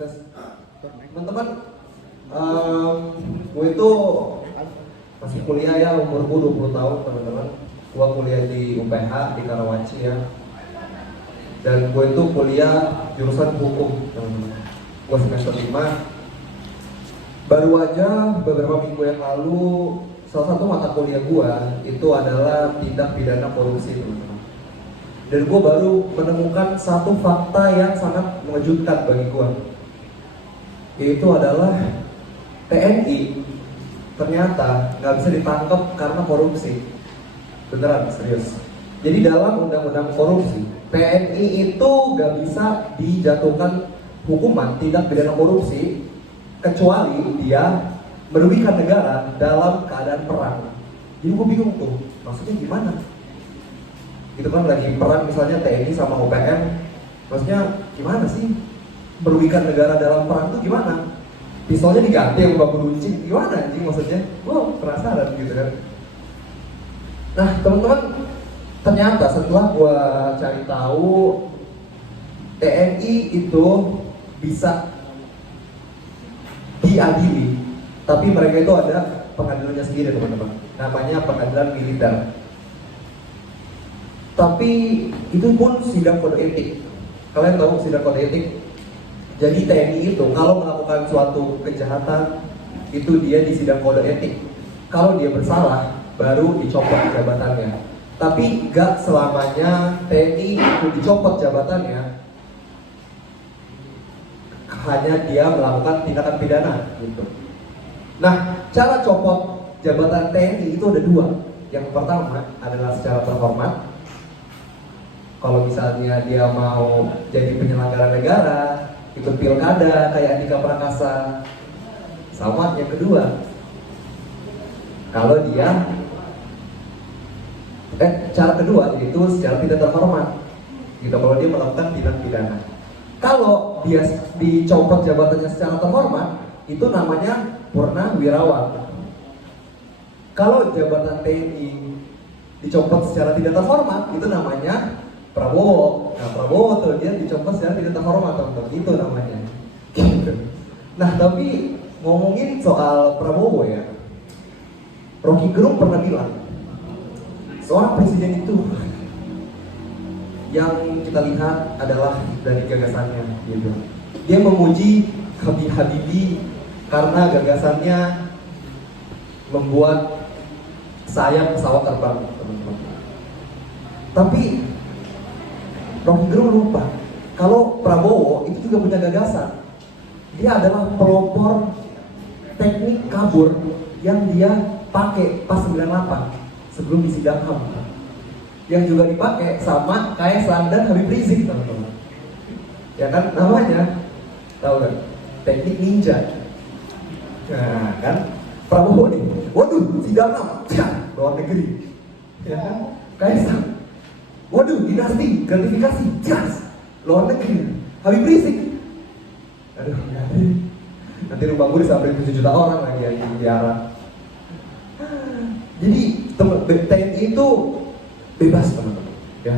tes. Teman-teman, gue itu masih kuliah ya, umurku 20 tahun teman-teman. Gue kuliah di UPH di Karawaci ya. Dan gue itu kuliah jurusan hukum teman-teman. Gue semester 5. Baru aja beberapa minggu yang lalu, salah satu mata kuliah gue itu adalah tindak pidana korupsi teman-teman. Dan gue baru menemukan satu fakta yang sangat mengejutkan bagi gue, yaitu adalah TNI ternyata nggak bisa ditangkap karena korupsi. Beneran, serius. Jadi dalam undang-undang korupsi, TNI itu nggak bisa dijatuhkan hukuman tindak pidana korupsi kecuali dia merugikan negara dalam keadaan perang. Jadi gue bingung tuh, maksudnya gimana? Itu kan lagi perang misalnya TNI sama OPM, maksudnya gimana sih? Merugikan negara dalam perang itu gimana? Pistolnya diganti yang baku runcing, gimana anjing maksudnya? Gue penasaran gitu kan. Nah teman-teman, ternyata setelah gue cari tahu, TNI itu bisa diadili, tapi mereka itu ada pengadilannya sendiri teman-teman, namanya pengadilan militer. Tapi itu pun sidang kode etik. Kalian tahu sidang kode etik? Jadi TNI itu kalau melakukan suatu kejahatan itu dia di sidang kode etik. Kalau dia bersalah baru dicopot jabatannya. Tapi gak selamanya TNI itu dicopot jabatannya hanya dia melakukan tindakan pidana gitu. Nah, cara copot jabatan TNI itu ada dua. Yang pertama adalah secara terhormat. Kalau misalnya dia mau jadi penyelenggara negara, ikut pilkada kayak Andika Prakasa. Sama yang kedua, kalau dia cara kedua yaitu secara tidak terhormat. Gitu, kalau dia melakukan tindak pidana. Kalau dia dicopot jabatannya secara terhormat, itu namanya purnawirawan. Kalau jabatan TNI dicopot secara tidak terhormat, itu namanya Prabowo. Nah Prabowo tuh dia dicopot secara tidak terhormat teman-teman, itu namanya. Nah tapi ngomongin soal Prabowo ya, Rocky Gerung pernah bilang, seorang presiden itu yang kita lihat adalah dari gagasannya gitu. Dia memuji Habibie karena gagasannya membuat sayap pesawat terbang teman-teman. Tapi Rocky Gerung lupa kalau Prabowo itu juga punya gagasan. Dia adalah pelopor teknik kabur yang dia pakai pas 98 sebelum disidang HAM, yang juga dipakai sama Kaisang dan Habib Rizik teman-teman. Ya kan namanya, tahu kan? Teknik ninja. Nah kan Prabowo nih, waduh sidang HAM, luar negeri. Ya kan? Kaisang, waduh dinasti, gratifikasi, jas, luar negeri. Habib Rizik, aduh nanti rumah gue disamperin 7 juta orang lagi yang di penjara. Jadi TNI itu bebas teman-teman, ya.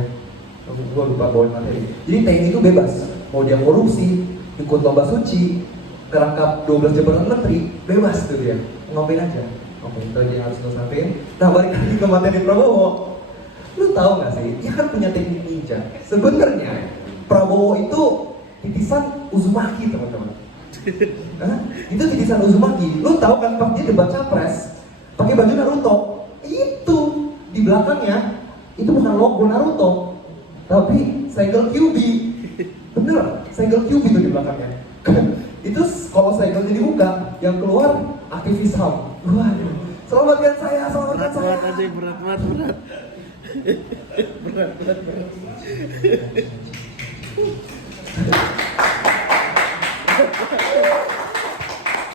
Gue lupa bawain materi. Jadi TNI itu bebas, mau dia korupsi, ikut lomba suci, kerangkap 12 jabatan menteri, bebas tuh dia, ngapain aja. Oke, itu aja yang harus lo sampein. Nah balik lagi ke materi Prabowo, lu tahu nggak sih, dia kan punya teknik ninja. Sebenarnya Prabowo itu titisan Uzumaki teman-teman. Itu titisan Uzumaki. Lu tahu kan pas dia debat capres, pakai baju Naruto, itu di belakangnya itu bukan logo Naruto, tapi segel QB. Bener, segel QB itu di belakangnya. Itu kalau segelnya dibuka, yang keluar aktivis HAM. Waduh, selamatkan saya, selamatkan saya. Berat aja, berat. berat.